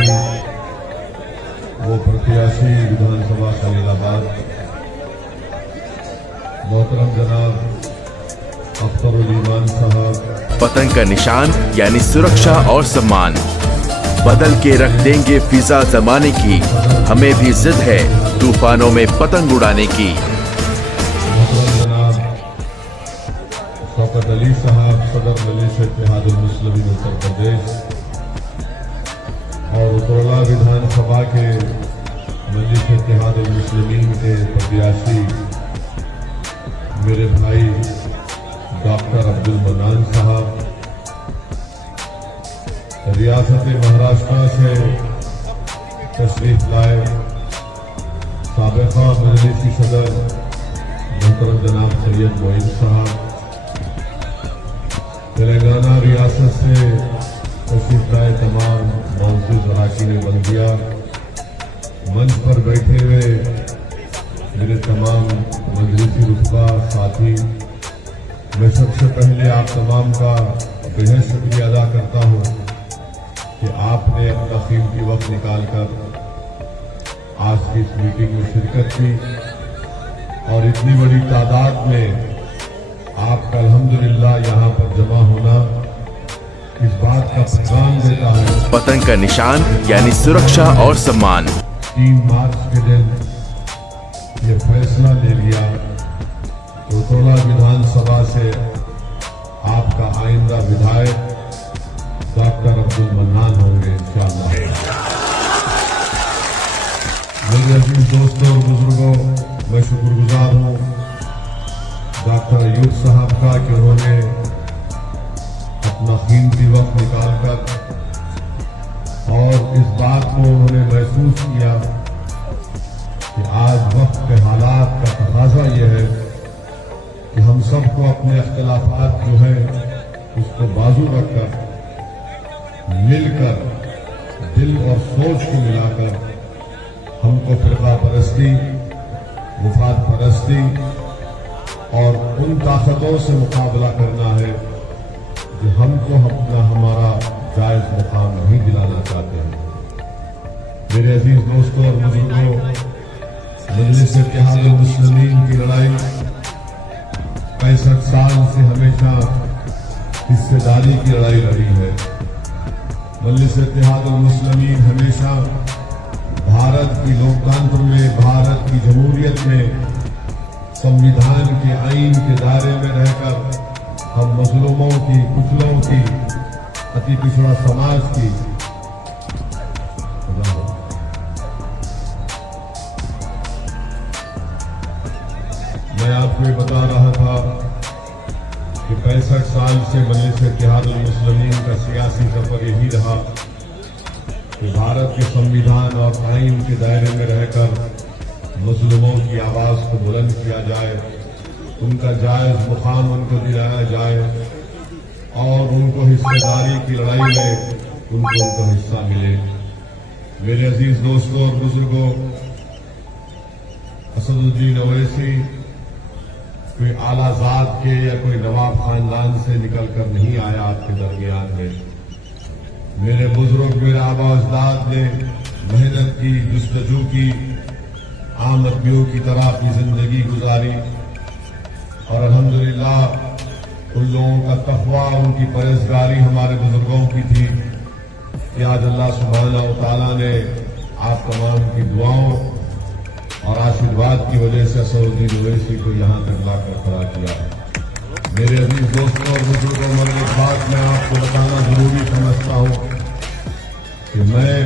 की वो प्रत्याशी विधानसभा खलीलाबाद मोहतरम जनाब अख्तरुल ईमान साहब। पतंग का निशान यानी सुरक्षा और सम्मान बदल के रख देंगे फिजा जमाने की। हमें भी जिद है तूफानों में पतंग उड़ाने की। मोहतरम जनाब शौकत अली साहब सदर मजलिस इत्तेहादुल मुस्लिमीन उत्तर प्रदेश और उत्तरला विधानसभा के मजलिस इत्तेहादुल मुस्लिमीन के प्रत्याशी मेरे भाई डॉक्टर अब्दुल मन्नान साहब, रियासत महाराष्ट्र से तशरीफ लाए साबिक़ा मजलिसी सदर मोहतरम जनाब सैयद मोइन साहब, तेलंगाना रियासत से तशरीफ लाए तमाम मौजूद अरकान बल्दिया, मंच पर बैठे हुए मेरे तमाम मजलिसी रुतबा साथी, मैं सबसे पहले आप तमाम का बेहद शुक्रिया अदा करता हूँ कि आपने अपना कीमती वक्त निकालकर आज की इस मीटिंग में शिरकत की और इतनी बड़ी तादाद में आपका अल्हम्दुलिल्लाह यहाँ पर जमा होना इस बात का पैगाम देता है। पतंग का निशान यानी सुरक्षा और सम्मान। 3 मार्च के दिन ये फैसला ले लिया तो उत्तरला विधानसभा से आपका आइंदा विधायक डॉक्टर अब्दुल मन्नान होंगे इंशाअल्लाह। मेरे अजीज दोस्तों और बुजुर्गों, मैं शुक्रगुजार हूँ डॉक्टर अयूब साहब का कि उन्होंने अपना कीमती वक्त निकालकर और इस बात को उन्होंने महसूस किया कि आज वक्त के हालात का तकाजा यह है कि हम सबको अपने अख्तिलाफात जो है उसको बाजू रखकर मिलकर दिल और सोच को मिलाकर हमको फिरका परस्ती, मुफाद परस्ती और उन ताकतों से मुकाबला करना है जो हमको अपना हमारा जायज मुकाम नहीं दिलाना चाहते हैं। मेरे अजीज दोस्तों और बुजुर्गों, मजलिस इत्तेहादुल मुस्लिमीन की लड़ाई 65 साल से हमेशा हिस्सेदारी की लड़ाई लड़ी है। मजलिस इत्तेहादुल मुस्लिमीन हमेशा भारत की लोकतंत्र में, भारत की जमहूरियत में संविधान के आईन के दायरे में रहकर हम मजलूमों की, कुचलों की, अति पिछड़ा समाज की मैं आपको ये बता रहा था कि 65 साल से मजलिस इत्तेहादुल मुस्लिमीन का सियासी सफर यही रहा कि भारत के संविधान और आईन के दायरे में रहकर मुस्लिमों की आवाज को बुलंद किया जाए, उनका जायज मुकाम उनको दिलाया जाए और उनको हिस्सेदारी की लड़ाई में उनको उनका हिस्सा मिले। मेरे अजीज दोस्तों और बुजुर्गों, असदुद्दीन ओवैसी कोई आलाजाद के या कोई नवाब खानदान से निकलकर नहीं आया आपके दरमियान में। मेरे बुजुर्ग, मेरे आबा अजदाद ने मेहनत की, जुस्तजू की, आम आदमियों की तरह अपनी जिंदगी गुजारी और अल्हम्दुलिल्लाह उन लोगों का तक़वा, उनकी परहेज़गारी हमारे बुजुर्गों की थी कि आज अल्लाह सुब्हानहू व तआला ने आप तमाम की दुआओं और आशीर्वाद की वजह से असदुद्दीन ओवैसी को यहाँ तक लाकर खड़ा किया। मेरे अजीज दोस्तों और बुजुर्गों, मगर एक बात मैं आपको बताना जरूरी समझता हूँ कि मैं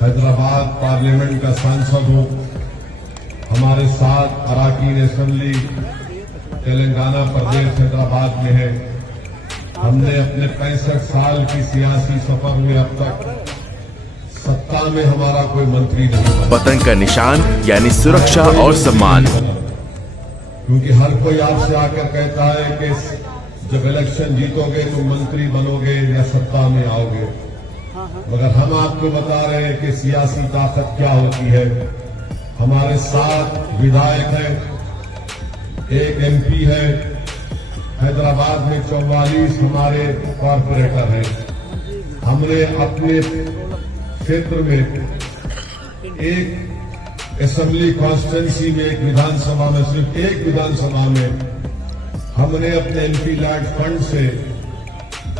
हैदराबाद पार्लियामेंट का सांसद हूँ। हमारे 7 अरकान असेंबली तेलंगाना प्रदेश हैदराबाद में है। हमने अपने 65 साल की सियासी सफर में अब तक सत्ता में हमारा कोई मंत्री नहीं। पतंग का निशान यानी सुरक्षा और सम्मान। क्योंकि हर कोई आपसे आकर कहता है कि जब इलेक्शन जीतोगे तो मंत्री बनोगे या सत्ता में आओगे, मगर हम आपको बता रहे हैं कि सियासी ताकत क्या होती है। हमारे 7 विधायक हैं, 1 MP है, हैदराबाद में 44 हमारे कॉर्पोरेटर हैं। हमने अपने क्षेत्र में एक असेंबली कॉन्स्टिट्यूंसी में, एक विधानसभा में, सिर्फ एक विधानसभा में हमने अपने एमपी लैंड फंड से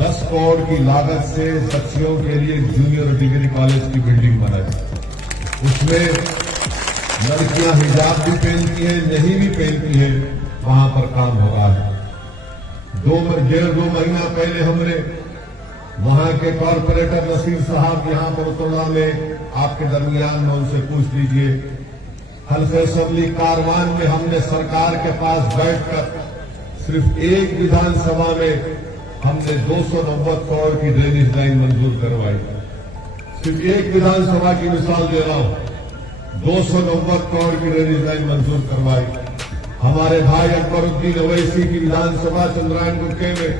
10 करोड़ की लागत से बच्चियों के लिए जूनियर डिग्री कॉलेज की बिल्डिंग बनाई। उसमें लड़कियां हिजाब भी पहनती हैं, नहीं भी पहनती हैं, वहां पर काम हो रहा है। 1.5-2 महीना पहले हमने वहां के कॉर्पोरेटर नसीर साहब यहां पर उतरना में आपके दरमियान में उनसे पूछ लीजिए। हल्के असेंबली कारवान में हमने सरकार के पास बैठकर सिर्फ एक विधानसभा में हमने 290 करोड़ की ड्रेनेज लाइन मंजूर करवाई। सिर्फ एक विधानसभा की मिसाल दे रहा हूं, 290 करोड़ की ड्रेनेज लाइन मंजूर करवाई। हमारे भाई अकबरुद्दीन ओवैसी की विधानसभा चंद्रायन गुट्टे में,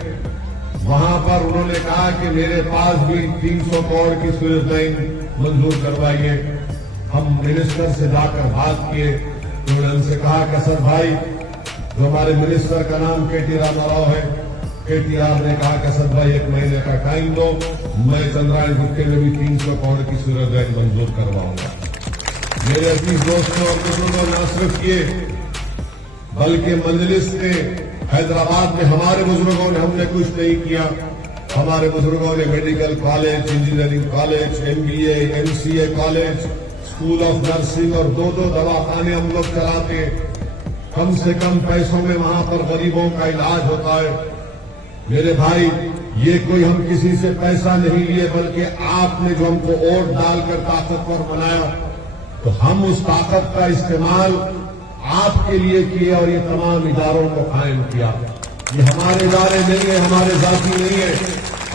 वहां पर उन्होंने कहा कि मेरे पास भी 300 करोड़ की सीवेज लाइन मंजूर करवाइए। हम मिनिस्टर से जाकर बात किए, उन्होंने उनसे कहा कि सर भाई, जो हमारे मिनिस्टर का नाम केटी रामाराव है, केटीआर ने कहा कि सर भाई 1 महीने का टाइम दो, मैं चंद्रायन गुट्टे में भी 300 करोड़ की सीवेज लाइन मंजूर करवाऊंगा। मेरे अजीज दोस्तों और बुजुर्गों, न सिर्फ ये बल्कि मजलिस ने हैदराबाद में हमारे बुजुर्गों ने, हमने कुछ नहीं किया, हमारे बुजुर्गों ने medical college, engineering college, MBA, MCA college, school of nursing और 2-2 दवाखाने हम लोग चलाते। कम से कम पैसों में वहां पर गरीबों का इलाज होता है। मेरे भाई, ये कोई हम किसी से पैसा नहीं लिए, बल्कि आपने जो हमको वोट डालकर ताकतवर बनाया, तो हम उस ताकत का इस्तेमाल आपके लिए किए और ये तमाम इदारों को कायम किया। ये हमारे इदारे नहीं है, हमारे जाति नहीं है,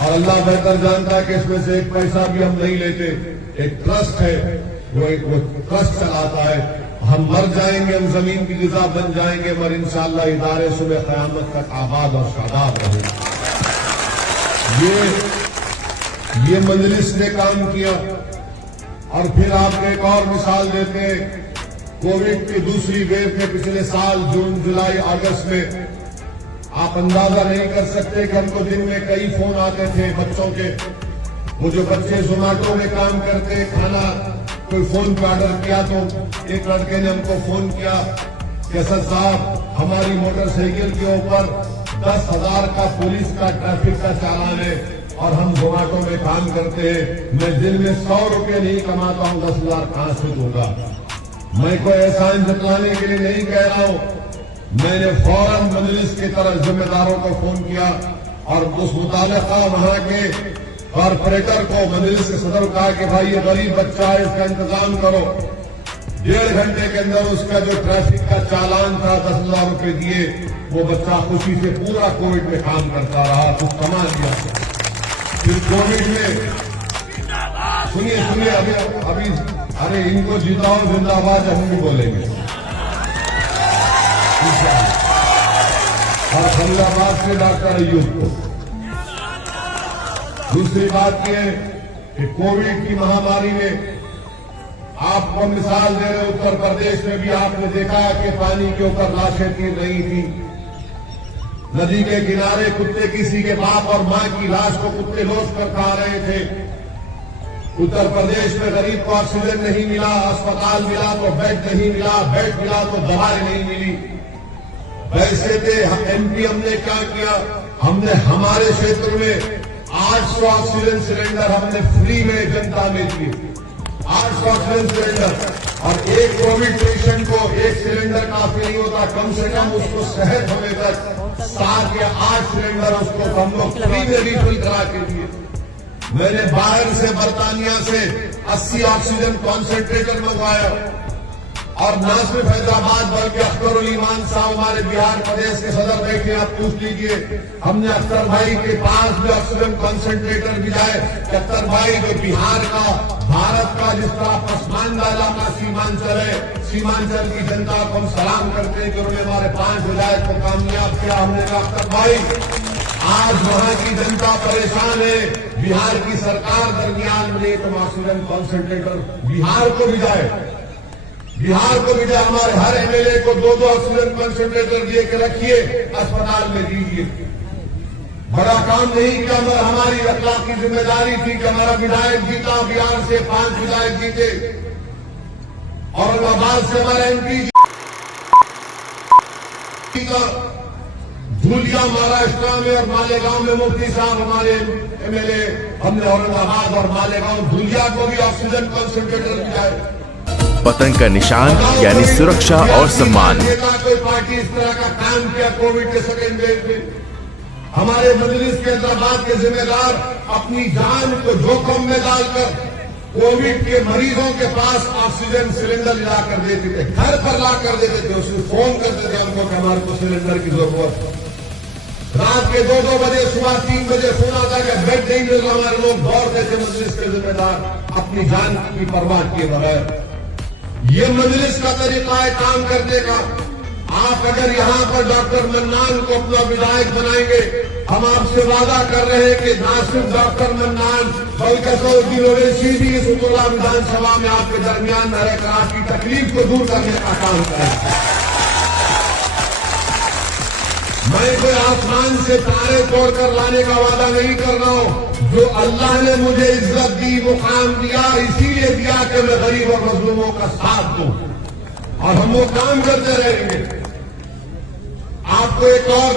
और अल्लाह बेहतर जानता है कि इसमें से एक पैसा भी हम नहीं लेते। एक ट्रस्ट है, वो ट्रस्ट चलाता है। हम मर जाएंगे, हम जमीन की गिजा बन जाएंगे, मगर इंशाअल्लाह इदारे सुबह क़यामत तक आबाद और शादाब रहेंगे। ये मजलिस ने काम किया। और फिर आपको एक और मिसाल देते हैं, कोविड की दूसरी वेव में पिछले साल जून, जुलाई, अगस्त में आप अंदाजा नहीं कर सकते कि हमको दिन में कई फोन आते थे बच्चों के। वो जो बच्चे जोमेटो में काम करते, खाना कोई फोन पे ऑर्डर किया तो एक लड़के ने हमको फोन किया कि सर साहब, हमारी मोटरसाइकिल के ऊपर 10,000 का पुलिस का ट्रैफिक का चालान है और हम जोमेटो में काम करते हैं। मैं दिन में 100 रुपये नहीं कमाता हूं, 10,000 कहां से दूंगा। मैं कोई एहसान जतलाने के लिए नहीं कह रहा हूं। मैंने फौरन मजलिस की तरफ जिम्मेदारों को फोन किया और उस मुतालिका वहां के कॉर्पोरेटर को, मजलिस के सदर को कहा कि भाई ये गरीब बच्चा है, इसका इंतजाम करो। 1.5 घंटे के अंदर उसका जो ट्रैफिक का चालान था 10,000 रुपये दिए। वो बच्चा खुशी से पूरा कोविड में काम करता रहा, कुछ कमा दिया। फिर कोविड में सुनिए अभी अरे इनको जिताओ जिंदाबाद हम भी बोलेंगे। और फरीदाबाद से डॉक्टर अयूब को। दूसरी बात यह कि कोविड की महामारी में आपको मिसाल दे रहे, उत्तर प्रदेश में भी आपने देखा कि पानी के ऊपर लाशें गिर रही थी। नदी के किनारे कुत्ते किसी के बाप और मां की लाश को कुत्ते लोच कर खा रहे थे। उत्तर प्रदेश में गरीब को ऑक्सीजन नहीं मिला, अस्पताल मिला तो बेड नहीं मिला, बेड मिला तो दवाएं नहीं मिली। वैसे थे एमपी, हमने क्या किया, हमने हमारे क्षेत्र में 800 ऑक्सीजन सिलेंडर हमने फ्री में जनता में दिए। 800 ऑक्सीजन सिलेंडर, और एक कोविड पेशेंट को एक सिलेंडर काफी नहीं होता, कम से कम उसको सेहत होने तक 7 या 8 सिलेंडर उसको हम लोग फ्री में रिफिल करा के दिए। मैंने बाहर से, बर्तानिया से 80 ऑक्सीजन कॉन्सेंट्रेटर मंगवाया। और न सिर्फ हैदराबाद बल्कि अख्तरुल ईमान साहब हमारे बिहार प्रदेश के सदर बैठे, आप पूछ लीजिए। हमने अख्तर भाई के पास भी ऑक्सीजन कॉन्सेंट्रेटर भिजाए। अख्तर भाई जो बिहार का, भारत का जिस तरह पसमानदा इलाका सीमांचल है, सीमांचल की जनता को हम सलाम करते हैं कि उन्होंने हमारे 5 विधायक को कामयाब किया। हमने कहा अख्तर भाई, आज वहां की जनता परेशान है, बिहार की सरकार दरमियान में तुम ऑक्सीजन कॉन्सेंट्रेटर बिहार को भिजाए, बिहार को भी हमारे हर एमएलए को 2-2 ऑक्सीजन कंसंट्रेटर दिए के रखिए, अस्पताल में दीजिए। बड़ा काम नहीं किया, मगर हमारी अखलाकी जिम्मेदारी थी कि हमारा विधायक जीता, बिहार से 5 विधायक जीते, औरंगाबाद से हमारा एमपी जीता, धूलिया महाराष्ट्र में और मालेगांव में मुफ्ती साहब हमारे एमएलए, हमने औरंगाबाद और मालेगांव धूलिया को भी ऑक्सीजन कंसंट्रेटर दिया है। पतंग का निशान यानी सुरक्षा और सम्मान। कोई पार्टी इस तरह का काम किया कोविड के सेकेंड वेव में? हमारे मजलिस के इंतजामात के जिम्मेदार अपनी जान को जोखिम में डालकर कोविड के मरीजों के पास ऑक्सीजन सिलेंडर ला कर देते थे, घर पर ला कर देते थे, उसको फोन करते थे हमको कि हमारे को सिलेंडर की जरूरत है। रात के 2-2 बजे, सुबह 3 बजे सोना था कि बेड नहीं मिल रहा, हमारे लोग दौड़ते थे मजलिस के जिम्मेदार अपनी जान की परवाह किए बगैर। ये मजलिस का तरीका है काम करने का। आप अगर यहाँ पर डॉक्टर मन्नान को अपना विधायक बनाएंगे, हम आपसे वादा कर रहे हैं कि ना सिर्फ डॉक्टर मन्नान बल्कि सऊदी ओवैसी भी इस उतला विधानसभा में आपके दरमियान रहकर आपकी तकलीफ को दूर करने का काम करेंगे। मैं कोई आसमान से तारे तोड़कर लाने का वादा नहीं कर रहा हूं। जो अल्लाह ने मुझे इज्जत दी, मुकाम दिया, इसीलिए दिया कि मैं गरीब और मजलूमों का साथ दूं, और हम वो काम करते रहेंगे। आपको एक और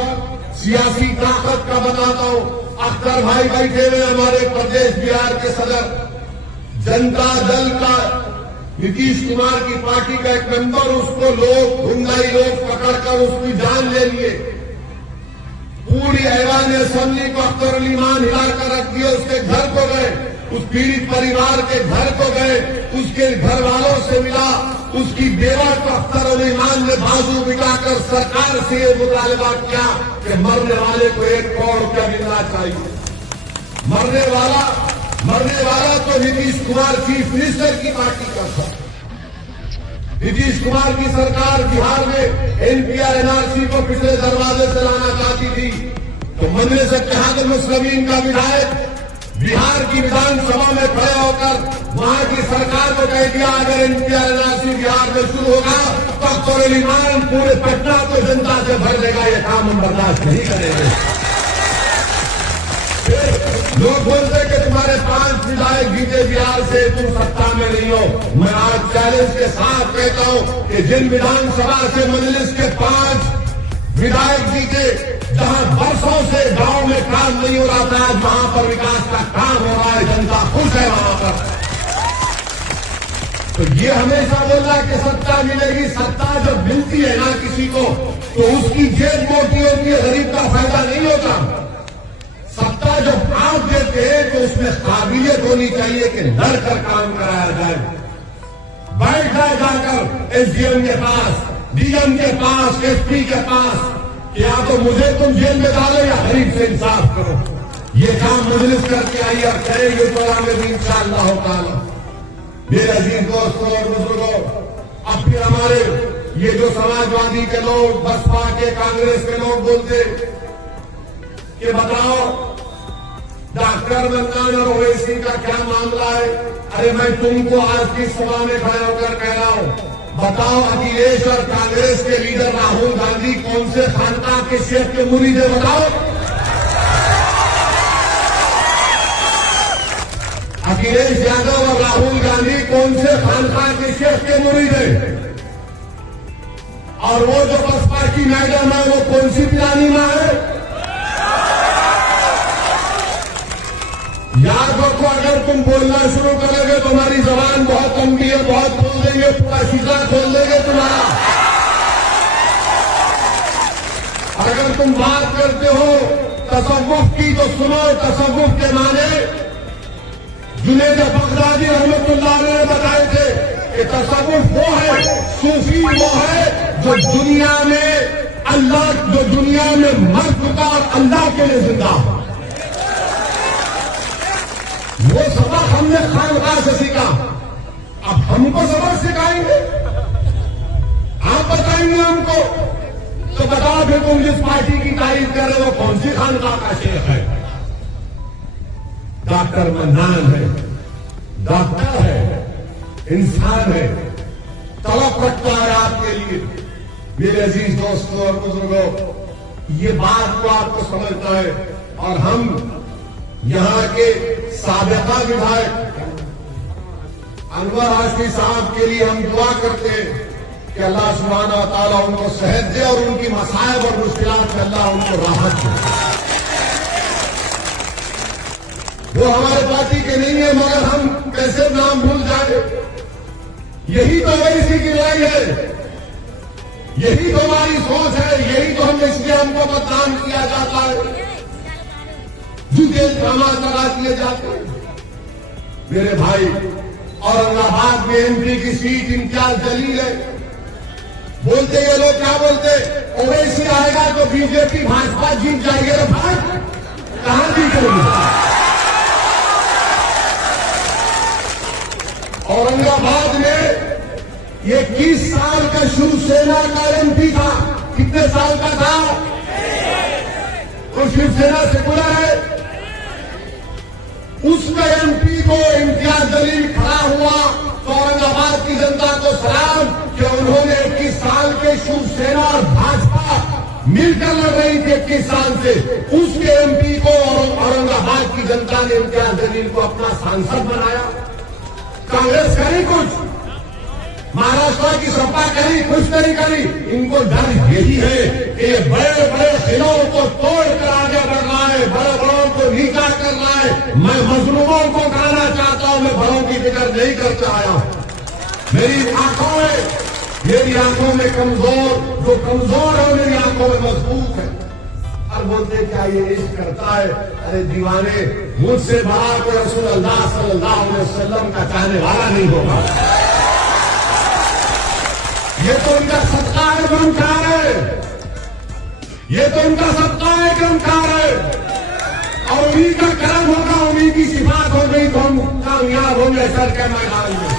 सियासी ताकत का बताता हूं। अख्तर भाई बैठे हुए हमारे प्रदेश बिहार के सदर, जनता दल का नीतीश कुमार की पार्टी का एक मेंबर, उसको लोग गुंडाई लोग पकड़कर उसकी जान ले लिए। पूरी ऐवान असेंबली को अख्तर अली मान हिलाकर रख दिया। उसके घर को गए, उस पीड़ित परिवार के घर को गए, उसके घर वालों से मिला, उसकी बेवा को अख्तर अली मान ने बाजू बिठाकर सरकार से ये मुतालबा किया कि मरने वाले को 1 करोड़ रुपया मिलना चाहिए। मरने वाला तो नीतीश कुमार चीफ मिनिस्टर की पार्टी का था। नीतीश कुमार की सरकार बिहार में एनपीआर एनआरसी को पिछले दरवाजे से लाना चाहती थी, तो मजलिस इत्तेहाद मुस्लिमीन का विधायक बिहार की विधानसभा में खड़े होकर वहां की सरकार को कह दिया अगर एनपीआर एनआरसी बिहार में शुरू होगा तो अख्तर अली मान पूरे पटना को जनता से भर देगा। ये काम हम बर्दाश्त नहीं करेंगे। लोग बोलते कि तुम्हारे 5 विधायक जीते बिहार से, तुम सत्ता में नहीं हो। मैं आज चैलेंज के साथ कहता हूं कि जिन विधानसभा से मजलिस के 5 विधायक जीते, जहां वर्षों से गांव में काम नहीं हो रहा था, आज वहां पर विकास का काम हो रहा है, जनता खुश है वहां पर। तो ये हमेशा बोल रहा है कि सत्ता मिलेगी। सत्ता जब मिलती है ना किसी को, तो उसकी जेब मोटी होती है, गरीब का फायदा नहीं होता। सत्ता जब आप देते हैं तो उसमें काबिलियत होनी चाहिए कि लड़कर काम कराया जाए। बैठ जाए जाकर एसडीएम के पास, डीएम के पास, एसपी के पास, या तो मुझे तुम जेल में डालो या गरीब से इंसाफ करो। ये काम मजलिस करके आई और करेंगे तो आगे भी इंशाअल्लाह ताला। मेरे अजीज दोस्तों और बुजुर्गों, अब फिर हमारे ये जो समाजवादी के लोग, बसपा के, कांग्रेस के लोग बोलते कि बताओ डॉक्टर मन्नान और ओवैसी का क्या मामला है। अरे मैं तुमको आज की सभा में खड़े होकर कह रहा हूं, बताओ अखिलेश और कांग्रेस के लीडर राहुल गांधी कौन से खानका के शेख के मुरीद है? बताओ। अखिलेश यादव और राहुल गांधी कौन से खानका के शेख के मुरीद है? और वो जो बसपा की मैडम है वो कौन सी पिलानी मां है? याद रखो, अगर तुम बोलना शुरू करोगे तो हमारी जबान बहुत लंबी है, बहुत बोल देंगे, पूरा शीशा खोल देंगे तुम्हारा। अगर तुम बात करते हो तसव्वुफ की तो सुनो। तसव्वुफ के माने जुनैद बगदादी रहमतुल्लाह ने बताए थे कि तसव्वुफ वो है, सूफी वो है जो दुनिया में मर चुका और अल्लाह के लिए जिंदा हो। वो सबक हमने खानकाह से सीखा, अब हमको सबक सिखाएंगे, आप बताएंगे हमको। तो बताओ फिर तुम जिस पार्टी की तारीफ कर रहे हो कौन सी खानकाह का शेख है? डॉक्टर मन्नान है, डॉक्टर है, इंसान है, तड़प रखता है आपके लिए। मेरे अजीज दोस्तों और बुजुर्गों, ये बात को आपको समझना है। और हम यहां के साबिका विधायक अनवर हाशमी साहब के लिए हम दुआ करते हैं कि अल्लाह सुब्हानहू व तआला उनको सेहत दे और उनकी मसाइब और मुश्किलात से अल्लाह उनको राहत दे। वो हमारे पार्टी के नहीं है, मगर हम कैसे नाम भूल जाए। यही तो ओवैसी की लड़ाई है, यही तो हमारी सोच है, यही तो हम इसलिए हमको मतदान किया जाता है, झूठे ड्रामा करा दिए जाते हैं। मेरे भाई, औरंगाबाद में एमपी की सीट इम्तियाज जलील है। बोलते ये लोग क्या बोलते, ओवैसी आएगा तो बीजेपी भाजपा जीत जाएगी। अरे भाई, कहां जीतेगी? औरंगाबाद में ये 21 साल का शिवसेना का एमपी था। कितने साल का था? तो शिवसेना सेकुलर है, उसका एमपी को इम्तियाज जलील खड़ा हुआ तो औरंगाबाद की जनता को सलाम कि उन्होंने 21 साल के शिवसेना और भाजपा मिलकर लड़ रही थी 21 साल से, उसके एमपी को औरंगाबाद की जनता ने इम्तियाज जलील को अपना सांसद बनाया। कांग्रेस करी कुछ, महाराष्ट्र की सपा करी, कुछ नहीं करी। इनको डर यही है कि ये बड़े बड़े खिलों को तोड़कर आगे बढ़ रहा है, बड़े बड़ों को नीचा कर रहा है। मैं मजलूमों को गाना चाहता हूं, मैं बड़ों की फिक्र नहीं करता आया हूं। मेरी आंखों में कमजोर, जो कमजोर है मेरी आंखों में मजबूत है। और बोलते क्या ये इश्क करता है? अरे दीवाने, मुझसे बड़ा कोई रसूल अल्लाह सल्लल्लाहु अलैहि वसल्लम का चाहने वाला नहीं होगा। ये तो उनका सत्ता है, गमकार है। ये तो उनका सत्ता है, गमकार है। और उन्हीं का कर्म होगा, उन्हीं की सिफात हो गई तो हम कामयाब होंगे सर के मैदान में।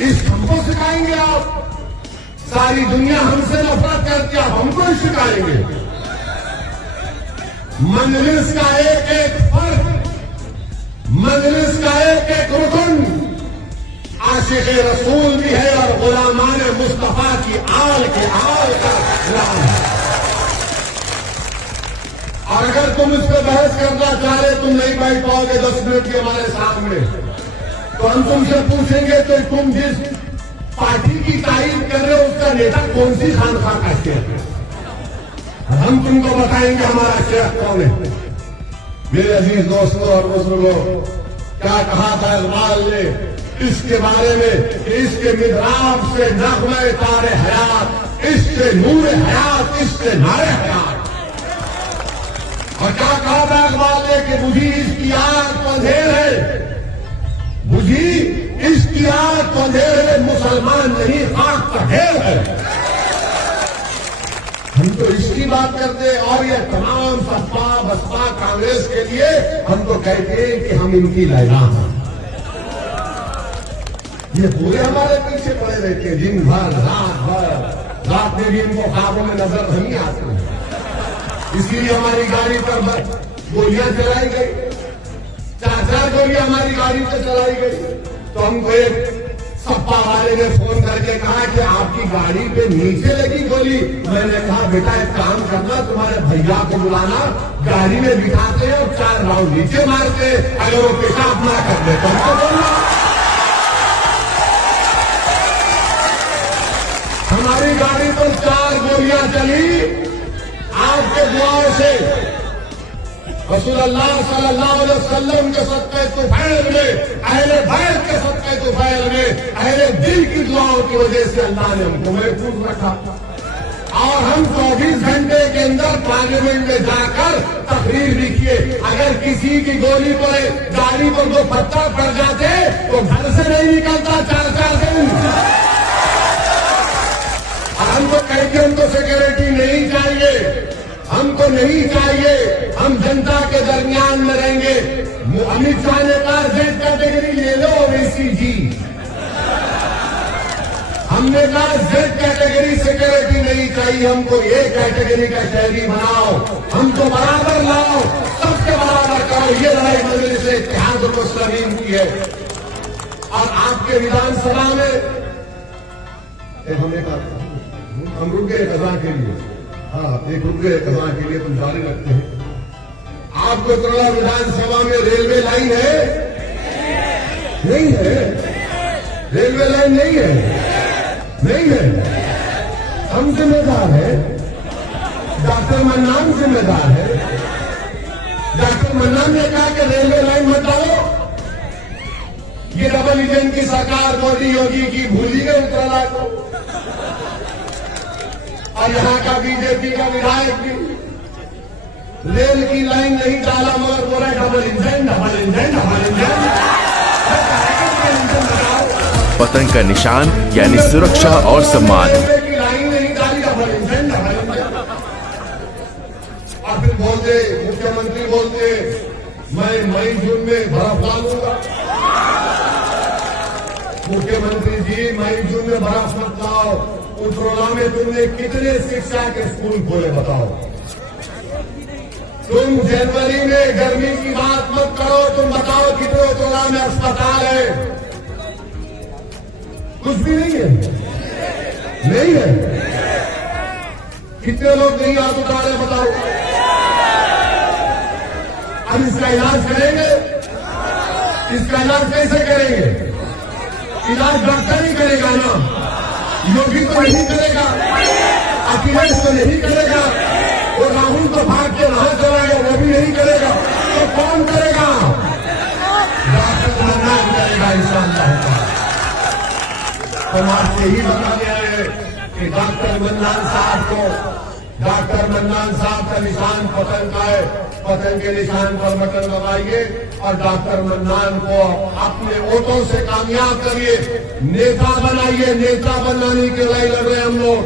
इस हमको सिखाएंगे आप? सारी दुनिया हमसे नफरत करती है, आप हमको सिखाएंगे? मजलिस का एक एक फर्क, मजलिस का एक एक रुकन आशिक रसूल भी है और गुलामान मुस्तफा की आल के आल का गुलाम है। और अगर तुम इस पर बहस करना चाह रहे, तुम नहीं बैठ पाओगे 10 मिनट के हमारे सामने, तो हम तुमसे पूछेंगे तो तुम जिस पार्टी की तारीफ कर रहे हो उसका नेता कौन सी खानखा का शेख है? हम तुमको बताएंगे हमारा शेख कौन है। मेरे अजीज दोस्तों और बुजुर्गों, क्या कहा था इकबाल ने इसके बारे में? इसके मिहराब से नग़्मे तारे हयात, इससे नूर हयात, इससे नारे हयात। और क्या कहा था इकबाल ने कि बुझी इसकी आग तो अंधेर है, बुझी इसकी आग तो अंधेर है, मुसलमान नहीं खाक का ढेर है। हम तो इसकी बात करते, और ये तमाम सपा बसपा कांग्रेस के लिए हम तो कहते हैं कि हम इनकी लैला हैं। ये पूरे हमारे पीछे पड़े रहते हैं दिन भर, रात भर। रात में भी इनको ख्वाबों में नजर नहीं आती, इसलिए हमारी गाड़ी पर गोलियां चलाई गई, 4 गोलियां हमारी गाड़ी पर चलाई गई। तो हमको एक सपा वाले ने फोन करके कहा कि आपकी गाड़ी पे नीचे लगी गोली। मैंने कहा बेटा एक काम करना, तुम्हारे भैया को बुलाना, गाड़ी में बिठाते हैं और 4 राउंड नीचे मारते, अगर वो पेशाब ना कर दे तो हमको बोलना। हमारी गाड़ी पर 4 गोलियां चली आपके दुआओं से। रसूलुल्लाह सल्लल्लाहु अलैहि वसल्लम के सदक़े तुफैल में, अहले बैत के सदक़े तुफैल में, अहले दिल की दुआओं की वजह से अल्लाह ने हमको महफूज रखा। और हम 24 घंटे के अंदर पार्लियामेंट में जाकर तकरीर भी किए। अगर किसी की गोली पर गाड़ी पर 2 पत्थर पड़ जाते तो घर से नहीं निकलता 4-4 दिन। हमको कहते हमको सिक्योरिटी नहीं चाहिए, हमको नहीं चाहिए, हम जनता के दरमियान में रहेंगे। अमित शाह ने कहा जेड कैटेगरी ले लो ओवैसी जी। हमने कहा जेड कैटेगरी सिक्योरिटी नहीं चाहिए, हमको ए कैटेगरी का शहरी बनाओ, हमको बराबर लाओ, सबके बराबर करो। ये लड़ाई मजलिस इत्तेहाद मुस्लिमीन की है। और आपके विधानसभा में हम रुक गए कजा के लिए। हाँ, एक रुपये कमा के लिए तुम जारी रखते हैं। आपको करोड़ा विधानसभा में रेलवे लाइन है? नहीं है। रेलवे लाइन नहीं है, नहीं है। हम जिम्मेदार है, डॉक्टर मन्नान जिम्मेदार है। डॉक्टर मन्नान ने कहा कि रेलवे लाइन मत डालो। ये डबल इंजन की सरकार मोदी योगी की भूली गई उत्तराला को, और यहां का बीजेपी का विधायक भी रेल की लाइन नहीं डाला, मगर बोला double engine, double engine, double engine. पतंग का निशान यानी सुरक्षा और सम्मान। रेलवे की लाइन नहीं डाली, डबल इंजन, डबल इंजन। और फिर बोलते, मुख्यमंत्री बोलते, मैं मई जून में बर्फ डालूंगा। मुख्यमंत्री जी, मई जून में बर्फ मत लाओ। उतरौला में तुमने कितने शिक्षा के स्कूल खोले बताओ? तुम जनवरी में गर्मी की बात मत करो, तुम बताओ कितने उतरौला में अस्पताल है? कुछ भी नहीं है, नहीं है। कितने लोग नहीं हाथ उठा रहे बताओ? अब इसका इलाज करेंगे? इसका इलाज कैसे करेंगे? इलाज डॉक्टर ही करेगा ना, योगी तो नहीं करेगा, अखिलेश तो नहीं करेगा, और राहुल तो भाग के वहां चला गया, वो भी नहीं करेगा। तो कौन करेगा? डॉक्टर मन्नान करेगा इंशाअल्लाह। तो आपसे यही बता गया है कि डॉक्टर मन्नान साहब को, डॉक्टर मन्नान साहब का निशान पतंग का है। पतंग के निशान पर बटन दबाइए और डॉक्टर मन्नान को अपने वोटों से कामयाब करिए, नेता बनाइए। नेता बनाने की लड़ाई लड़ रहे हैं हम लोग,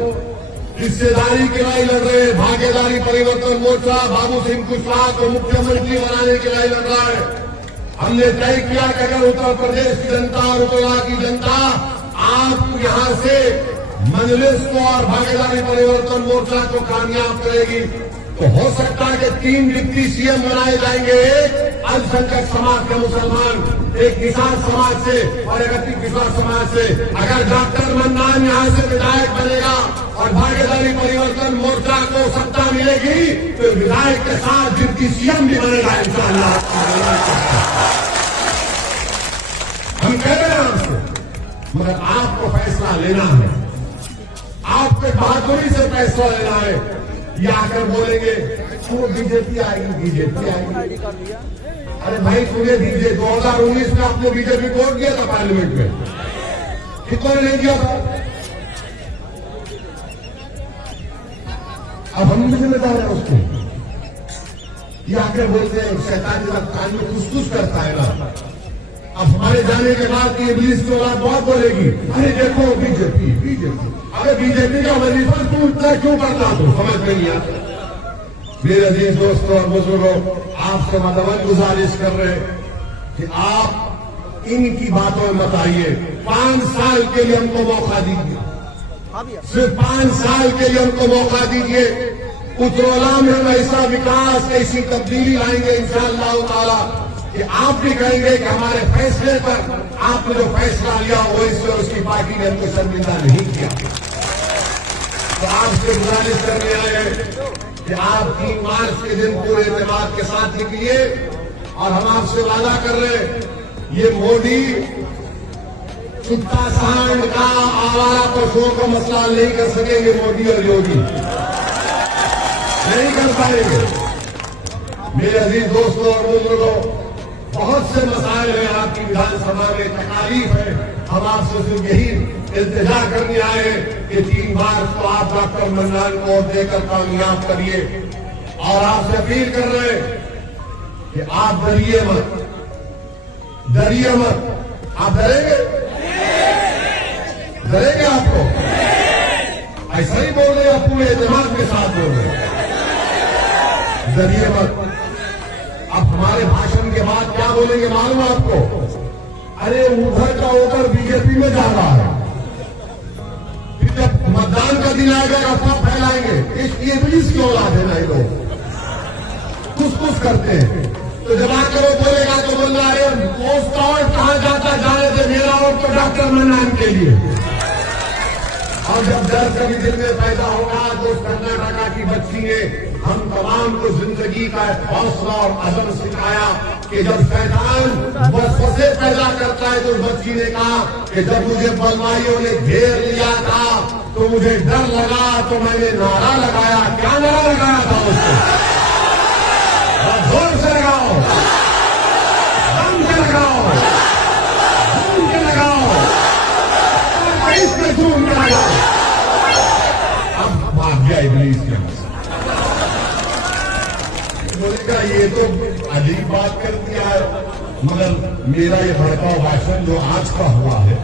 हिस्सेदारी की लड़ाई लड़ रहे हैं। भागीदारी परिवर्तन मोर्चा बाबू सिंह कुशवाहा को मुख्यमंत्री बनाने की लड़ाई लड़ रहा है। हमने तय किया कि अगर उत्तर प्रदेश की जनता और उत्तराला की जनता आप यहां से मजलिस को और भागीदारी परिवर्तन मोर्चा को कामयाब करेगी, तो हो सकता है कि 3 डिप्टी सीएम बनाए जाएंगे। एक अल्पसंख्यक समाज के मुसलमान, एक किसान समाज से और एक किसान समाज से। अगर डॉक्टर मन्नान यहां से विधायक बनेगा और भागीदारी परिवर्तन मोर्चा को सत्ता मिलेगी, तो विधायक के साथ डिप्टी सीएम भी बनेगा इंशाअल्लाह। हम कह रहे हैं आपसे, मगर आपको फैसला लेना है, आपको बहादुरी से फैसला लेना है। ये आकर बोलेंगे वो बीजेपी आएगी, बीजेपी आएगी। अरे भाई, तुम्हें बीजेपी 2019 में आपने बीजेपी को वोट दिया था पार्लियामेंट में, कितनों ने नहीं दिया था? अब हम भी जिम्मेदार है उसको। ये आकर बोलते हैं शैतान जब कान में कुछ करता है ना, अब हमारे जाने के बाद ये इब्लीस की औलाद बहुत बोलेगी, अरे देखो बीजेपी, बीजेपी। अरे बीजेपी का वजीफा तू इतना क्यों करता? तो समझ नहीं आता। मेरे अजीज दोस्तों और बुजुर्गों, आपसे मदद गुजारिश कर रहे कि आप इनकी बातों में मत आइए। 5 साल के लिए हमको मौका दीजिए, सिर्फ 5 साल के लिए हमको मौका दीजिए। उतरौला में हम ऐसा विकास, ऐसी तब्दीली लाएंगे इंशाअल्लाह ताला कि आप भी कहेंगे कि हमारे फैसले पर आपने जो फैसला लिया वो इससे उसकी पार्टी ने हमको शर्मिंदा नहीं किया। तो आपसे गुजारिश करने आए कि आप 3 मार्च के दिन पूरे एतमाद के साथ निकलिए, और हम आपसे वादा कर रहे हैं, ये मोदी कुत्ता सांड का आवारा पशुओं का मसला नहीं कर सकेंगे। मोदी और योगी नहीं कर पाएंगे। मेरे अजीज दोस्तों और बुजुर्गों, बहुत से मसाइल हैं आपकी विधानसभा में, तकलीफ है। हम आपसे सिर्फ यही इल्तिजा करने आए हैं कि 3 मार्च को आप डॉक्टर मन्नान को देकर कामयाब करिए, और आपसे अपील कर रहे हैं कि आप डरिए मत, डरिए मत। आप डरेंगे? डरेंगे आपको? ऐसा ही बोल रहे, आप पूरे एतमाद के साथ बोल रहे, डरिए मत। अब हमारे भाषण के बाद क्या बोलेंगे मालूम आपको? अरे उधर का वोटर बीजेपी में जा रहा है, फिर जब मतदान का दिन आएगा अफवाह फैलाएंगे। ये पुलिस की औलाद है ना, ये लोग कुछ करते हैं। तो जब आकर वो बोलेगा तो बोलना, अरे पोस्ट और कहां जाता, जाने से मेरा वोट तो डॉक्टर मन्नान के लिए। और जब डर कभी दिल में पैदा होगा तो कर्नाटका की बच्ची ने हम तमाम को जिंदगी का हौसला और अज़म सिखाया कि जब शैतान वसवसे पैदा करता है तो बच्ची ने कहा कि जब मुझे बलवाइयों ने घेर लिया था तो मुझे डर लगा तो मैंने नारा लगाया। क्या नारा लगाया था उसको? जोर से लगाओ, दम से लगाओ, झूम के लगाओ, इसमें झूम के लगाओ। अब भाग गया इब्लीस के पास। बोलेगा ये तो अजीब बात कर दिया है, मगर मेरा ये भड़काऊ भाषण जो आज का हुआ है,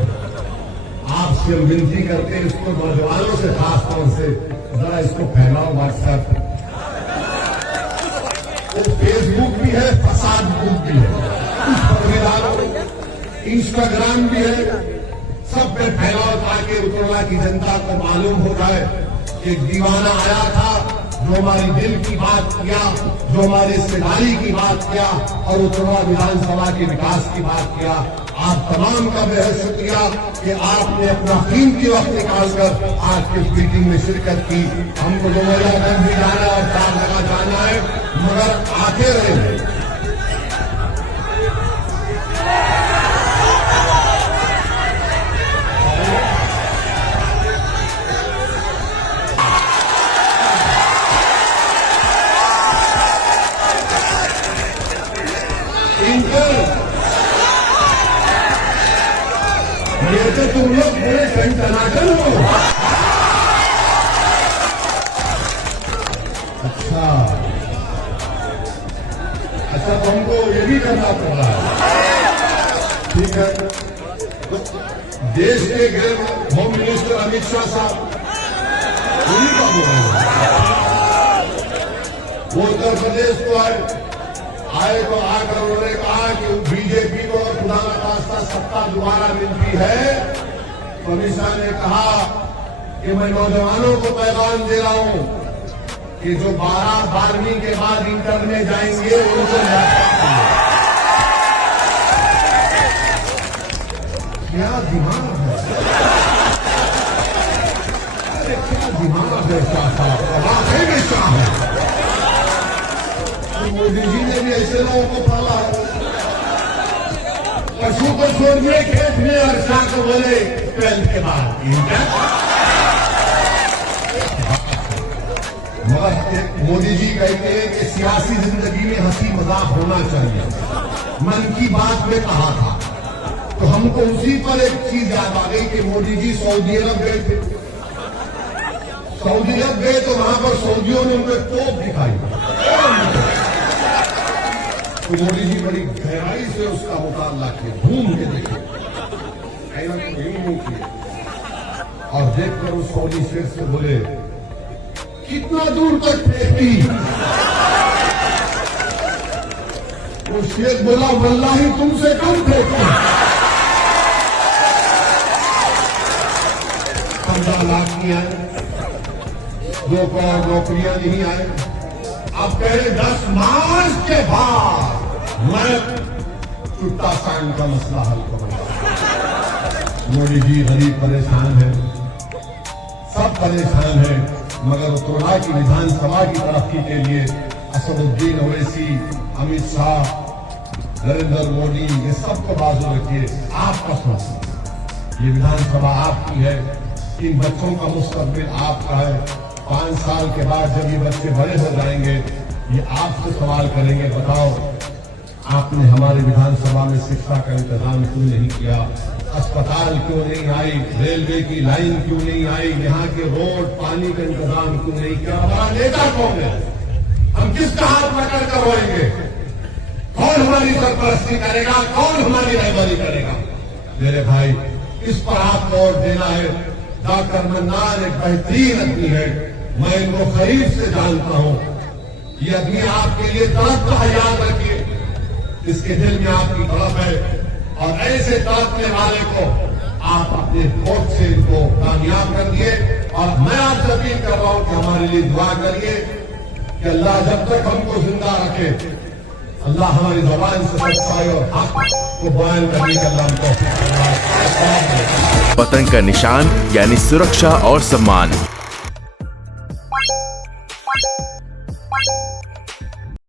आपसे विनती करते हैं इसको नौजवानों से, खासतौर से जरा इसको फैलाओ। व्हाट्सएप वो फेसबुक भी है, फसाद बुक भी है, उस पर भी डालो, इंस्टाग्राम भी है, सब पे फैलाओ ताकि उत्तराखंड की जनता को मालूम हो जाए कि एक दीवाना आया था जो हमारी दिल की बात किया, जो हमारी रिश्तेदारी की बात किया और उत्तराखंड विधानसभा के विकास की बात किया। आप तमाम का बेहद शुक्रिया कि आपने अपना कीमती वक्त निकालकर आज की इस मीटिंग में शिरकत की। हमको डुमरियागंज भी जाना है और 4 जगह जाना है, मगर आते रहे। ये तो तुम लोग पूरे टनाटन हो। अच्छा, तो हमको ये भी करना पड़ रहा है। ठीक है, तो देश के गृह होम मिनिस्टर अमित शाह साहब उन्हीं का बोल रहे हैं। वो उत्तर प्रदेश को आए तो आकर उन्होंने कहा कि बीजेपी को खुदा न खास्ता सत्ता दोबारा मिलती है तो अमित शाह ने कहा कि मैं नौजवानों को पैगाम दे रहा हूं कि जो 12वीं के बाद इंटर में जाएंगे उनको क्या दिमाग है, अरे क्या दिमाग है शाह साहब, वाकई में शाह है। मोदी जी ने भी ऐसे लोगों को पाला है। पशु को छोड़िए खेत में और शाह को बोले 12th के बाद मगर मोदी जी कहते हैं कि सियासी जिंदगी में हंसी मजाक होना चाहिए। मन की बात में कहा था तो हमको उसी पर एक चीज याद आ गई कि मोदी जी सऊदी अरब गए थे। सऊदी अरब गए तो वहां पर सऊदियों ने उनको तोप दिखाई तो मोदी जी बड़ी गहराई से उसका मुकाबला किए, घूम के देखे, किए और देखकर उस सऊदी शेख से बोले कितना दूर तक फेंकती? वो शेख बोला वल्लाही तुमसे कम फेंकती। 15 लाख की आए, 2 करोड़ नौकरियां नहीं आए। अब कह रहे 10 मार्च के बाद मैं टूटा साइन का मसला हल करूंगा। मोदी जी गरीब परेशान है, सब परेशान है, मगर उत्तराखंड की विधानसभा की तरक्की के लिए असदुद्दीन ओवैसी, अमित शाह, नरेंद्र मोदी, ये सबको बाजू रखिए। आपका सोच, ये विधानसभा आपकी है, इन बच्चों का मुस्तकबिल आपका है। 5 साल के बाद जब ये बच्चे बड़े हो जाएंगे ये आपसे सवाल करेंगे, बताओ आपने हमारी विधानसभा में शिक्षा का इंतजाम क्यों नहीं किया, अस्पताल क्यों नहीं आई, रेलवे की लाइन क्यों नहीं आई, यहाँ के रोड पानी का इंतजाम क्यों नहीं किया। हमारा नेता कौन है? हम किसका हाथ पकड़ कर रोएंगे? कौन हमारी सरपरस्ती करेगा? कौन हमारी रहबरी करेगा? मेरे भाई, इस पर आपको वोट देना है। डॉक्टर मन्नान एक बेहतरीन आदमी है, मैं इनको करीब से जानता हूं। ये आदमी आपके लिए तड़पता है, याद रखिए, इसके दिल में आपकी तड़प है और ऐसे तड़पने वाले को आप अपने वोट से इनको कामयाब कर दिए। और मैं आपसे अपील कर रहा हूं कि हमारे लिए दुआ करिए कि अल्लाह जब तक हमको जिंदा रखे अल्लाह हमारी ज़बान से सच्चाई और हक को बयान करने का अल्लाह हमको पतंग का निशान यानी सुरक्षा और सम्मान।